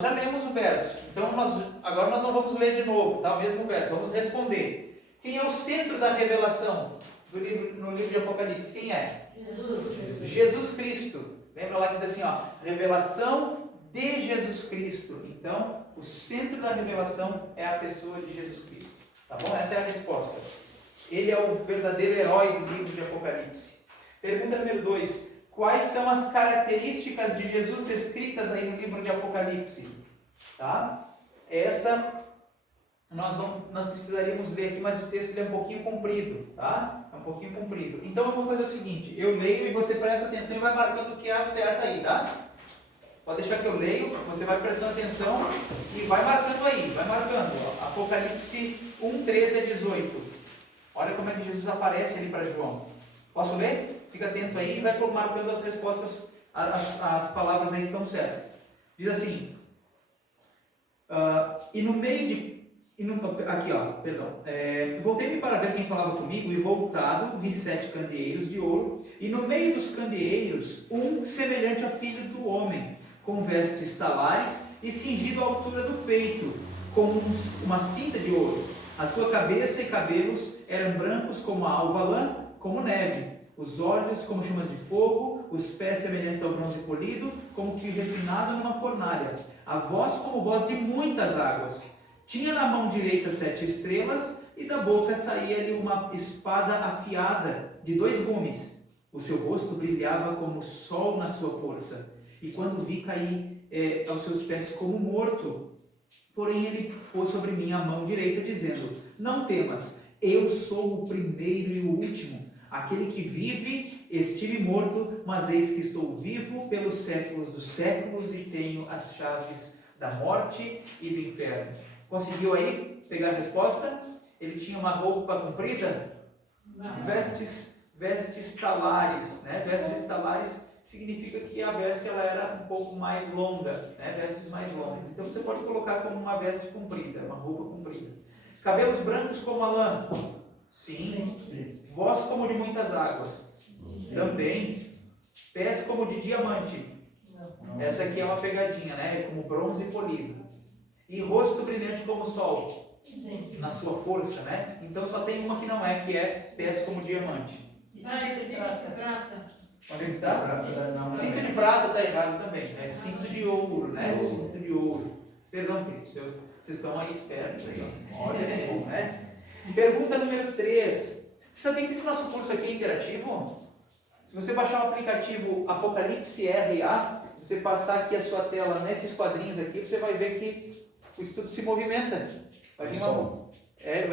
Já lemos o verso, então agora nós não vamos ler de novo, tá? O mesmo verso, vamos responder. Quem é o centro da revelação no livro de Apocalipse? Quem é? Jesus Cristo. Lembra lá que diz assim, ó, revelação de Jesus Cristo. Então, o centro da revelação é a pessoa de Jesus Cristo. Tá bom? Essa é a resposta. Ele é o verdadeiro herói do livro de Apocalipse. Pergunta número 2. Quais são as características de Jesus descritas aí no livro de Apocalipse? Tá? Essa nós precisaríamos ler aqui, mas o texto é um pouquinho comprido, tá? É um pouquinho comprido. Então eu vou fazer o seguinte, eu leio e você presta atenção e vai marcando o que é certo aí, tá? Pode deixar que eu leio, você vai prestando atenção e vai marcando aí, vai marcando. Ó. Apocalipse 1, 13 a 18. Olha como é que Jesus aparece ali para João. Posso ler? Fica atento aí e vai marcando as respostas, as palavras aí que estão certas. Diz assim, voltei-me para ver quem falava comigo, e voltado, vi 7 candeeiros de ouro, e no meio dos candeeiros, um semelhante a filho do homem, com vestes talares e cingido à altura do peito, com uma cinta de ouro. A sua cabeça e cabelos eram brancos como a alva lã, como neve. Os olhos como chamas de fogo, os pés semelhantes ao bronze polido, como que refinado numa fornalha. A voz como voz de muitas águas. Tinha na mão direita 7 estrelas, e da boca saía-lhe uma espada afiada de 2 gumes. O seu rosto brilhava como o sol na sua força. E quando vi, caí aos seus pés como morto. Porém ele pôs sobre mim a mão direita, dizendo: não temas, eu sou o primeiro e o último. Aquele que vive, estive morto, mas eis que estou vivo pelos séculos dos séculos e tenho as chaves da morte e do inferno. Conseguiu aí pegar a resposta? Ele tinha uma roupa comprida? Vestes talares, né? Vestes talares significa que a veste ela era um pouco mais longa, né? Vestes mais longas. Então você pode colocar como uma veste comprida, uma roupa comprida. Cabelos brancos como a lã? Sim. Voz como de muitas águas? Sim. Também. Pés como de diamante? Não. Essa aqui é uma pegadinha, né? É como bronze polido. E rosto brilhante como o sol? Sim. Na sua força, né? Então só tem uma que não é, que é pés como diamante. Prata. Onde ele está? Cinto de prata está errado também. É cinto de ouro, né? Cinto de ouro. Perdão, queridos, vocês estão aí espertos aí, ó. Olha, né? Pergunta número 3. Você sabia que esse nosso curso aqui é interativo? Se você baixar o aplicativo Apocalipse RA, você passar aqui a sua tela nesses quadrinhos aqui, você vai ver que o estudo se movimenta. Vai vir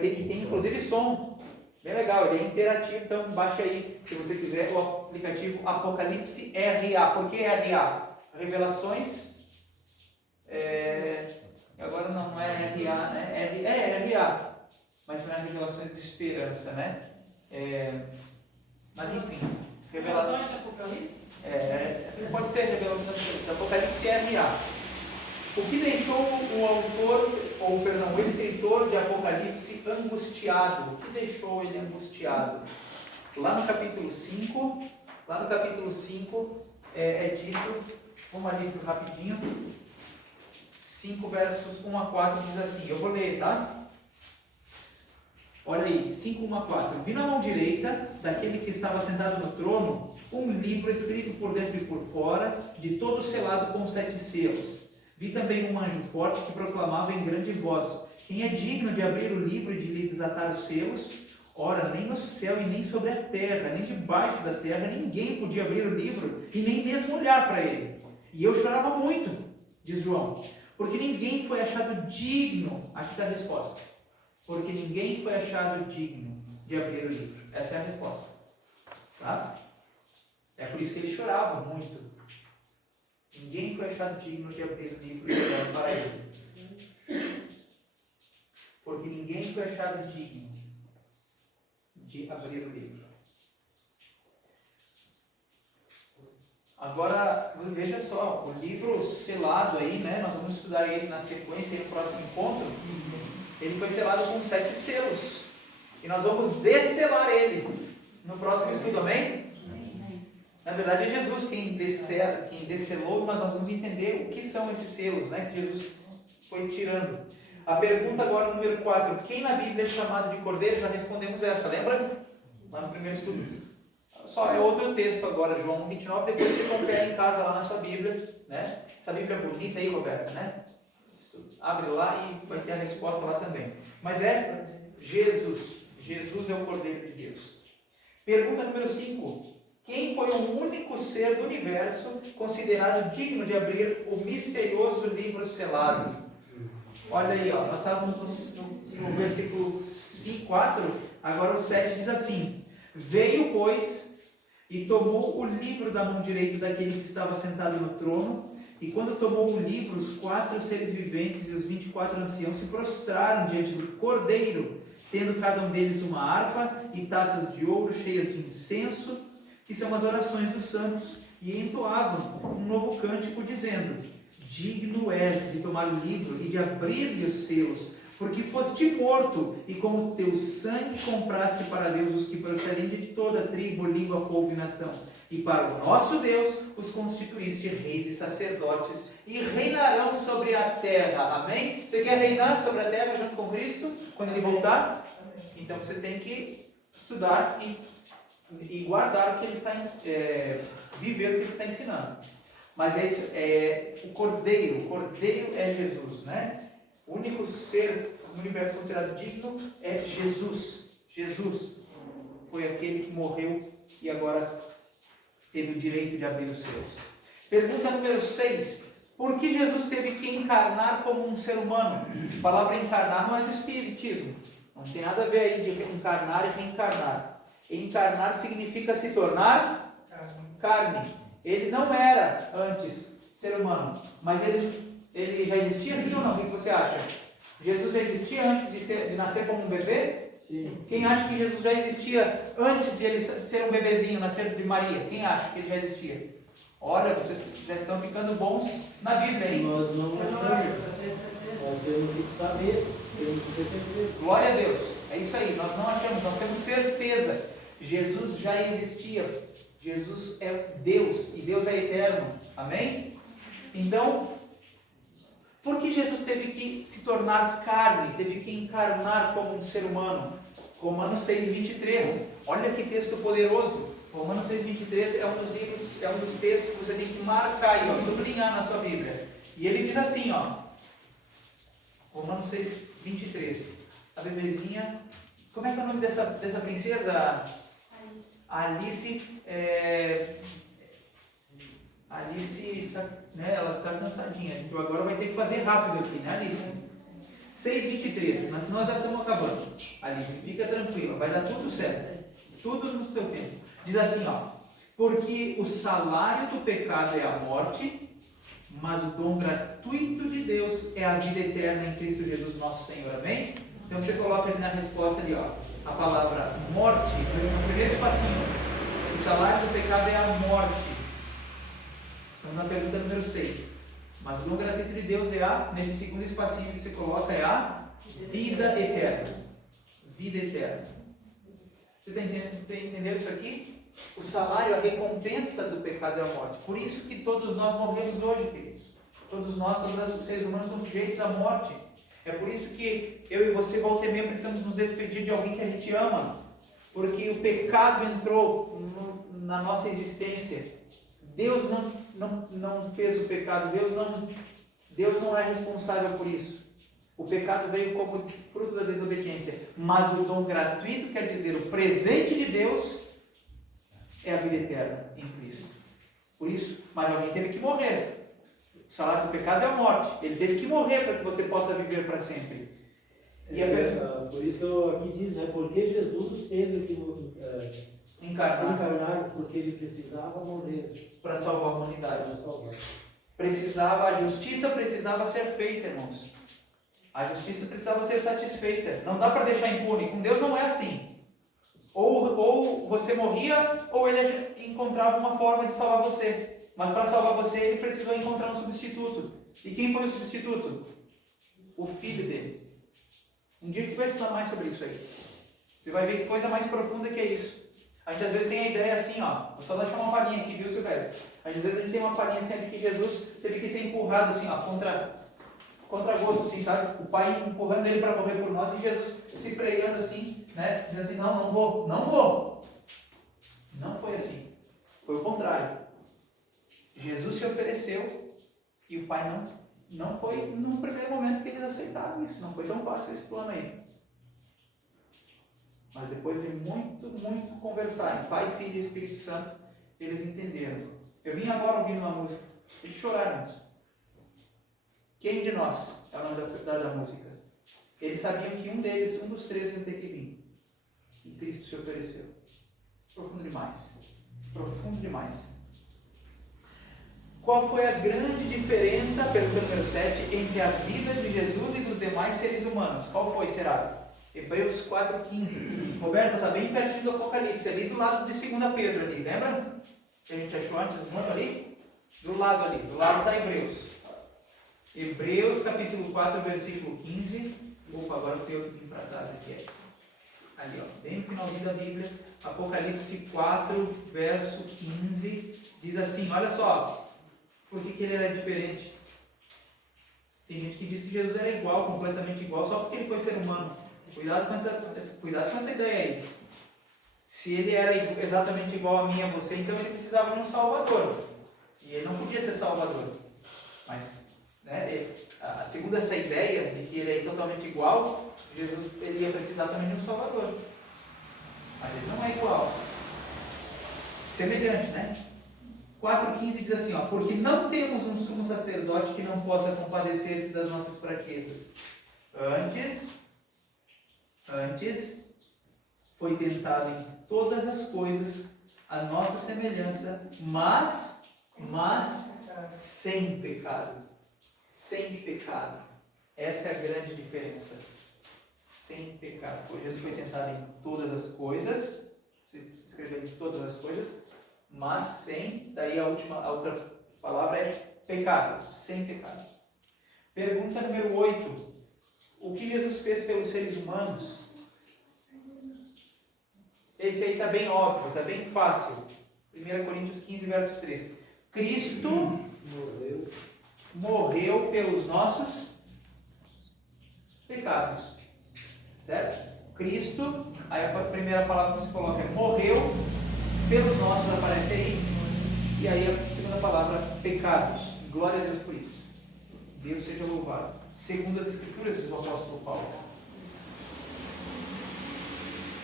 tem inclusive som. Bem legal, ele é interativo, então baixa aí, se você quiser, o aplicativo Apocalipse RA. Por que RA? Revelações. Agora não é RA, né? RA. Mas não é revelações de esperança, né? Mas enfim, revelações de Apocalipse? Pode ser revelações de Apocalipse RA. O que deixou o escritor de Apocalipse angustiado? O que deixou ele angustiado? Lá no capítulo 5, é dito, vamos ali rapidinho, 5 versos 1 a 4 diz assim, eu vou ler, tá? Olha aí, 5, 1 a 4. Vi na mão direita daquele que estava sentado no trono um livro escrito por dentro e por fora, de todo selado com 7 selos. Vi também um anjo forte que proclamava em grande voz: quem é digno de abrir o livro e de lhe desatar os selos? Ora, nem no céu e nem sobre a terra, nem debaixo da terra, ninguém podia abrir o livro e nem mesmo olhar para ele. E eu chorava muito, diz João, porque ninguém foi achado digno. Aqui está a resposta. Porque ninguém foi achado digno de abrir o livro. Essa é a resposta. Tá? É por isso que ele chorava muito. Ninguém foi achado digno de abrir o livro e olhar para ele. Porque ninguém foi achado digno de abrir o livro. Agora, veja só, o livro selado aí, né? Nós vamos estudar ele na sequência, no próximo encontro. Ele foi selado com 7 selos. E nós vamos desselar ele no próximo estudo, amém? Na verdade é Jesus quem descelou, mas nós vamos entender o que são esses selos, né, que Jesus foi tirando. A pergunta agora, número 4. Quem na Bíblia é chamado de cordeiro? Já respondemos essa, lembra? Lá no primeiro estudo. Só é outro texto agora, João 29, depois você confere em casa lá na sua Bíblia, né? Essa Bíblia é bonita aí, Roberto, né? Abre lá e vai ter a resposta lá também. Mas é Jesus. Jesus é o Cordeiro de Deus. Pergunta número 5. Quem foi o único ser do universo considerado digno de abrir o misterioso livro selado? Olha aí, ó, nós estávamos no versículo 4, agora o 7 diz assim: Veio, pois, e tomou o livro da mão direita daquele que estava sentado no trono, e quando tomou o livro, os 4 seres viventes e os 24 anciãos se prostraram diante do Cordeiro, tendo cada um deles uma harpa e taças de ouro cheias de incenso, que são as orações dos santos, e entoavam um novo cântico, dizendo: Digno és de tomar o livro e de abrir-lhe os selos, porque foste morto, e com o teu sangue compraste para Deus os que procedem de toda tribo, língua, povo e nação. E para o nosso Deus os constituíste reis e sacerdotes, e reinarão sobre a terra. Amém? Você quer reinar sobre a terra junto com Cristo, quando Ele voltar? Então você tem que estudar e guardar o que Ele está, viver o que Ele está ensinando. Mas esse é o Cordeiro é Jesus, né? O único ser no universo considerado digno é Jesus. Jesus foi aquele que morreu e agora teve o direito de abrir os seus. Pergunta número 6. Por que Jesus teve que encarnar como um ser humano? A palavra encarnar não é do espiritismo. Não tem nada a ver aí de encarnar e reencarnar. Encarnar significa se tornar carne. Ele não era antes ser humano, mas ele já existia sim ou não? O que você acha? Jesus já existia antes de nascer como um bebê? Sim. Quem acha que Jesus já existia antes de ele ser um bebezinho, nascer de Maria? Quem acha que ele já existia? Olha, vocês já estão ficando bons na Bíblia, hein? Nós não achamos. Nós temos que saber, temos que ter certeza. Glória a Deus. É isso aí, nós não achamos, nós temos certeza. Jesus já existia. Jesus é Deus e Deus é eterno. Amém? Então, por que Jesus teve que se tornar carne, teve que encarnar como um ser humano? Romanos 6,23. Olha que texto poderoso. Romanos 6,23 é um dos textos que você tem que marcar e sublinhar na sua Bíblia. E ele diz assim, ó. Romanos 6,23. A bebezinha. Como é que é o nome dessa princesa? Alice. Alice, né, ela está cansadinha. A gente agora vai ter que fazer rápido aqui, né, Alice? 6,23. Mas nós já estamos acabando. Alice, fica tranquila, vai dar tudo certo. Tudo no seu tempo. Diz assim, ó. Porque o salário do pecado é a morte, mas o dom gratuito de Deus é a vida eterna em Cristo Jesus, nosso Senhor. Amém? Então você coloca ali na resposta ali, ó. A palavra morte, no primeiro espacinho. O salário do pecado é a morte. Estamos na pergunta número 6. Mas o dom gratuito de Deus nesse segundo espacinho que você coloca, é a vida eterna. Vida eterna. Você está entendendo isso aqui? O salário, a recompensa do pecado é a morte. Por isso que todos nós morremos hoje, queridos. Todos nós, todos os seres humanos, somos sujeitos à morte. É por isso que eu e você, volta e meia, precisamos nos despedir de alguém que a gente ama. Porque o pecado entrou na nossa existência. Deus não fez o pecado. Deus não é responsável por isso. O pecado veio como fruto da desobediência. Mas o dom gratuito, quer dizer, o presente de Deus, é a vida eterna em Cristo. Por isso, mas alguém teve que morrer. O salário do pecado é a morte. Ele teve que morrer para que você possa viver para sempre. Por isso aqui diz, porque Jesus teve que encarnar, porque ele precisava morrer para salvar a humanidade. A justiça precisava ser feita, irmãos. A justiça precisava ser satisfeita. Não dá para deixar impune. Com Deus não é assim. Ou você morria, ou ele encontrava uma forma de salvar você. Mas para salvar você, ele precisou encontrar um substituto. E quem foi o substituto? O filho dele. Um dia a gente vai estudar mais sobre isso aí. Você vai ver que coisa mais profunda que é isso. A gente às vezes tem a ideia assim, ó, vou só deixar uma palhinha aqui, viu, Silvério? Às vezes a gente tem uma palhinha sempre que Jesus teve que ser empurrado assim, ó, contra gosto, assim, sabe? O Pai empurrando ele para morrer por nós e Jesus se freando assim, né? Dizendo assim, não vou. Não foi assim. Foi o contrário. Jesus se ofereceu e o Pai não foi no primeiro momento que eles aceitaram isso. Não foi tão fácil esse plano aí. Mas depois de muito conversar em Pai, Filho e Espírito Santo, eles entenderam. Eu vim agora ouvindo uma música. Eles choraram. Quem de nós? É o nome da música. Eles sabiam que um dos três ia ter que vir. E Cristo se ofereceu. Profundo demais. Profundo demais. Qual foi a grande diferença, pergunta número 7, entre a vida de Jesus e dos demais seres humanos? Qual foi, será? Hebreus 4,15. Roberto, está bem pertinho do Apocalipse, ali do lado de 2 Pedro, ali, lembra? Que a gente achou antes do mundo ali? Do lado está Hebreus. Hebreus capítulo 4, versículo 15. Opa, agora eu tenho que vir para trás aqui. Ali, ó, bem no finalzinho da Bíblia. Apocalipse 4, verso 15. Diz assim, olha só. Por que ele era diferente? Tem gente que diz que Jesus era igual, completamente igual, só porque ele foi ser humano. Cuidado com essa ideia aí. Se ele era exatamente igual a mim e a você, então ele precisava de um Salvador. E ele não podia ser Salvador. Mas, né, segundo essa ideia de que ele é totalmente igual, Jesus ele ia precisar também de um Salvador. Mas ele não é igual. Semelhante, né? 4,15 diz assim, ó, porque não temos um sumo sacerdote que não possa compadecer-se das nossas fraquezas. Antes foi tentado em todas as coisas a nossa semelhança, mas sem pecado. Sem pecado. Essa é a grande diferença. Sem pecado. Jesus foi tentado em todas as coisas, se escrever em todas as coisas, mas sem, daí a outra palavra é pecado, sem pecado. Pergunta número 8. O que Jesus fez pelos seres humanos? Esse aí está bem óbvio, está bem fácil. 1 Coríntios 15, verso 3. Cristo morreu pelos nossos pecados. Certo? Cristo, aí a primeira palavra que se coloca é morreu pelos nossos, aparece aí. E aí a segunda palavra, pecados. Glória a Deus por isso. Deus seja louvado. Segundo as Escrituras, diz o apóstolo Paulo.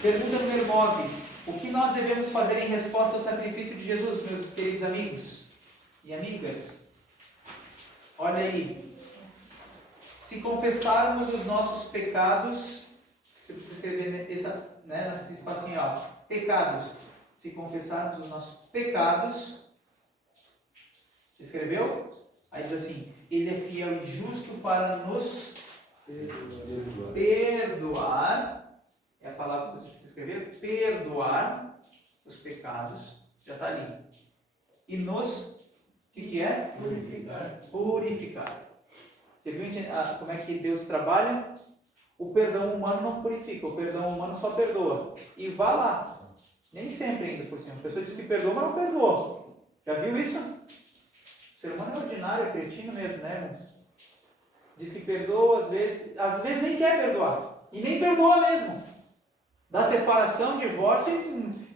Pergunta número 9. O que nós devemos fazer em resposta ao sacrifício de Jesus, meus queridos amigos e amigas? Olha aí. Se confessarmos os nossos pecados, você precisa escrever nesse espacinho, ó. Pecados. Se confessarmos os nossos pecados, escreveu? Aí diz assim, ele é fiel e justo para nos perdoar. É a palavra que você precisa escrever. Perdoar os pecados. Já está ali. E nos, o que é? Purificar. Você viu como é que Deus trabalha? O perdão humano não purifica. O perdão humano só perdoa. E vá lá. Nem sempre ainda por cima. A pessoa diz que perdoa, mas não perdoa. Já viu isso? O ser humano é ordinário, é cretino mesmo, né, irmãos? Diz que perdoa, às vezes nem quer perdoar. E nem perdoa mesmo. Da separação, divórcio,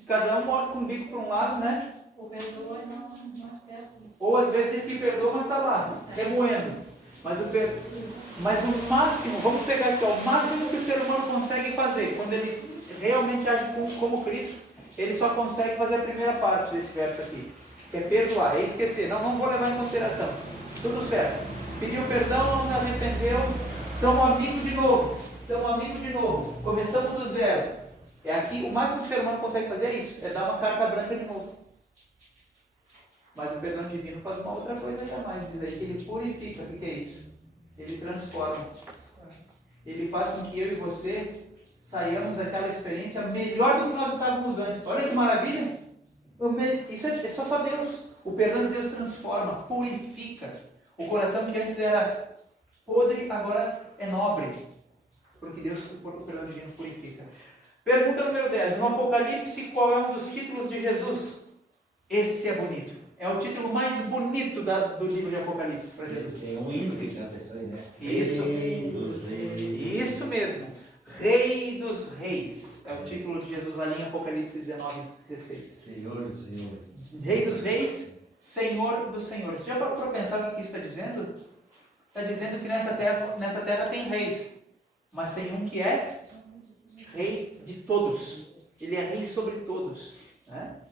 cada um morre com o bico para um lado, né? Ou perdoa e não esquece. Ou às vezes diz que perdoa, mas está lá, remoendo. Mas o máximo, vamos pegar aqui, o máximo que o ser humano consegue fazer, quando ele realmente age como Cristo, ele só consegue fazer a primeira parte desse verso aqui, que é perdoar, é esquecer. Não vou levar em consideração. Tudo certo. Pediu perdão, não se arrependeu, estamos amigos de novo. Começamos do zero. É aqui, o máximo que o ser humano consegue fazer é isso, é dar uma carta branca de novo. Mas o perdão divino faz uma outra coisa ainda mais, diz aí que ele purifica. O que é isso? Ele transforma. Ele faz com que eu e você saiamos daquela experiência melhor do que nós estávamos antes. Olha que maravilha! Isso é só Deus. O perdão de Deus transforma, purifica. O coração que antes era podre, agora é nobre. Porque Deus, o perdão divino, purifica. Pergunta número 10. No Apocalipse, qual é um dos títulos de Jesus? Esse é bonito. É o título mais bonito do livro de Apocalipse para Jesus. Tem um hino que canta isso aí, né? Isso. Rei dos reis. Isso mesmo. Rei dos Reis. É o título de Jesus ali em Apocalipse 19, 16. Senhor dos senhores. Rei dos Reis, Senhor dos Senhores. Você já parou para pensar o que isso está dizendo? Está dizendo que nessa terra tem reis. Mas tem um que é rei de todos. Ele é rei sobre todos. Né?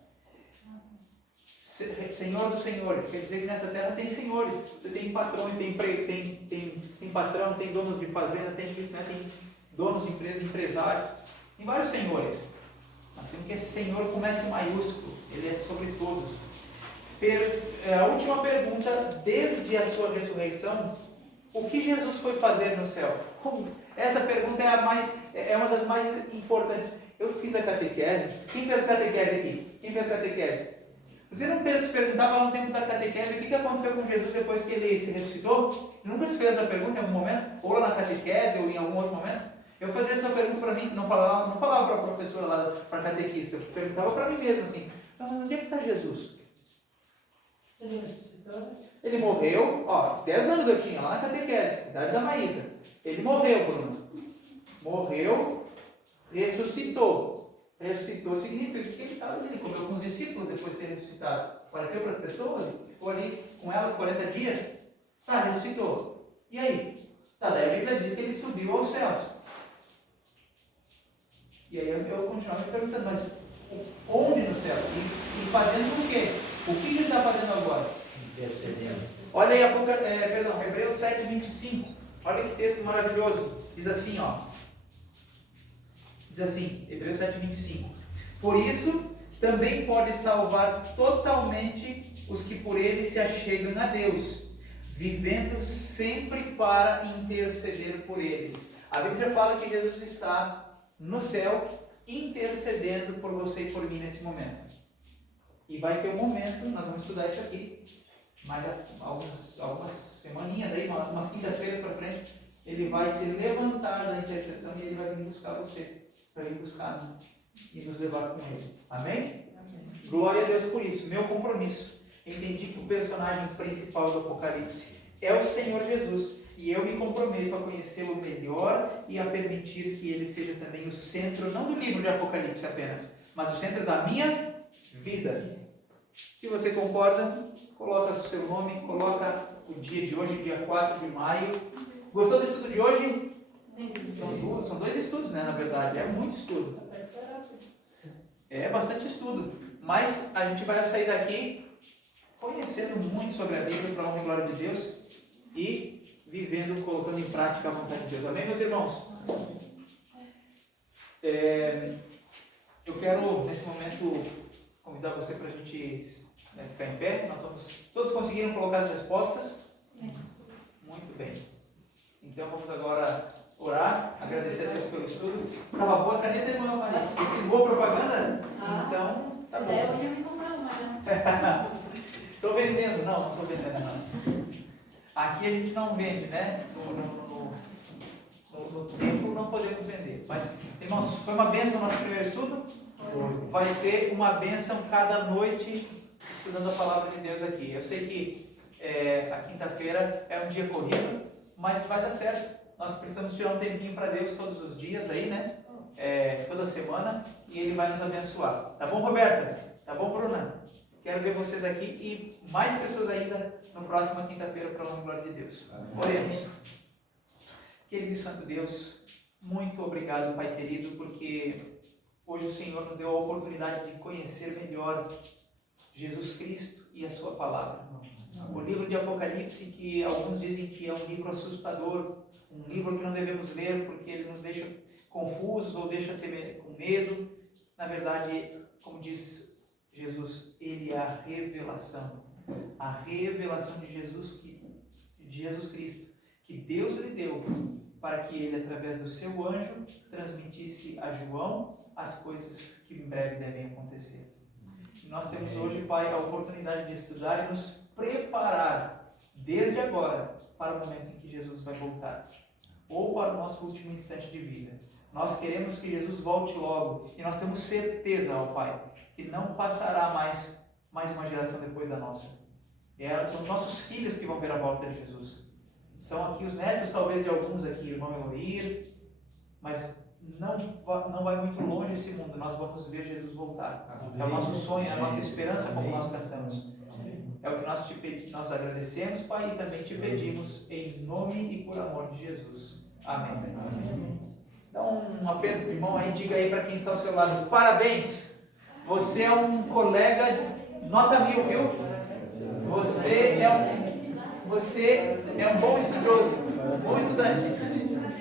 Senhor dos senhores. Quer dizer que nessa terra tem senhores. Você tem patrões, tem patrão, tem donos de fazenda, tem donos de empresa, empresários. Tem vários senhores. Mas tem que esse senhor comece em maiúsculo. Ele é sobre todos. A última pergunta, desde a sua ressurreição, o que Jesus foi fazer no céu? Essa pergunta é uma das mais importantes. Eu fiz a catequese. Quem fez catequese aqui? Quem fez catequese? Você não se perguntava lá no tempo da catequese o que aconteceu com Jesus depois que ele se ressuscitou? Nunca se fez essa pergunta em algum momento? Ou lá na catequese, ou em algum outro momento? Eu fazia essa pergunta para mim, não falava para a professora lá, para a catequista, eu perguntava para mim mesmo assim, mas onde é que está Jesus? Ele ressuscitou? Ele morreu, 10 anos eu tinha lá na catequese, idade da Maísa. Ele morreu, Bruno. Morreu, ressuscitou. Ressuscitou significa que ele estava ali, comeu com os discípulos depois de ter ressuscitado. Apareceu para as pessoas, ficou ali com elas 40 dias. Tá, ressuscitou. E aí? Tá, daí a Bíblia diz que ele subiu aos céus. E aí eu continuava me perguntando, mas onde no céu? E fazendo o quê? O que ele está fazendo agora? Intercedendo. Olha aí, Hebreus 7, 25. Olha que texto maravilhoso. Diz assim, Diz assim, Hebreus 7, 25. Por isso, também pode salvar totalmente os que por ele se achegam a Deus, vivendo sempre para interceder por eles. A Bíblia fala que Jesus está no céu intercedendo por você e por mim nesse momento. E vai ter um momento, nós vamos estudar isso aqui, mas algumas semaninhas aí, umas quintas-feiras para frente, ele vai se levantar da intercessão e ele vai vir buscar você, para ir buscar e nos levar com ele. Amém? Amém. Glória a Deus por isso, meu compromisso. Entendi que o personagem principal do Apocalipse é o Senhor Jesus, e eu me comprometo a conhecê-lo melhor e a permitir que ele seja também o centro, não do livro de Apocalipse apenas, mas o centro da minha vida. Se você concorda, coloca o seu nome, coloca o dia de hoje, dia 4 de maio. Gostou do estudo de hoje? São dois estudos, né, na verdade, é muito estudo. É bastante estudo, mas a gente vai sair daqui conhecendo muito sobre a Bíblia, para a honra e glória de Deus, e vivendo, colocando em prática a vontade de Deus. Amém, meus irmãos? Eu quero, nesse momento, convidar você para a gente ficar em pé. Todos conseguiram colocar as respostas? Muito bem. Então vamos agora orar, agradecer a Deus pelo estudo. Estava boa a caneta, irmã Maria? Eu fiz boa propaganda? Então, tá bom. Eu ia me comprar uma, né? Estou vendendo, não estou vendendo não. Aqui a gente não vende, né? No tempo não podemos vender. Mas, irmãos, foi uma bênção o nosso primeiro estudo? Vai ser uma bênção cada noite estudando a palavra de Deus aqui. Eu sei que a quinta-feira é um dia corrido, mas vai dar certo. Nós precisamos tirar um tempinho para Deus todos os dias aí, né? Toda semana, e Ele vai nos abençoar. Tá bom, Roberta? Tá bom, Bruna? Quero ver vocês aqui e mais pessoas ainda na próxima quinta-feira para a honra e glória de Deus. Oremos. Querido e santo Deus, muito obrigado, Pai querido, porque hoje o Senhor nos deu a oportunidade de conhecer melhor Jesus Cristo e a sua palavra. O livro de Apocalipse, que alguns dizem que é um livro assustador, um livro que não devemos ler porque ele nos deixa confusos ou deixa com medo. Na verdade, como diz Jesus, ele é a revelação de Jesus Cristo, que Deus lhe deu para que ele, através do seu anjo, transmitisse a João as coisas que em breve devem acontecer. E nós temos hoje, Pai, a oportunidade de estudar e nos preparar, desde agora, para o momento em que Jesus vai voltar, ou para o nosso último instante de vida. Nós queremos que Jesus volte logo. E nós temos certeza, ó Pai, que não passará mais uma geração depois da nossa. São os nossos filhos que vão ver a volta de Jesus. São aqui os netos, talvez, de alguns aqui vão evoluir, mas não vai muito longe esse mundo. Nós vamos ver Jesus voltar. É o nosso sonho, é a nossa esperança, como nós cantamos. É o que nós agradecemos, Pai, e também te pedimos em nome e por amor de Jesus. Amém. Dá um aperto de mão aí, diga aí para quem está ao seu lado: parabéns! Você é um colega nota 1000, viu? Você é um bom estudioso, bom estudante.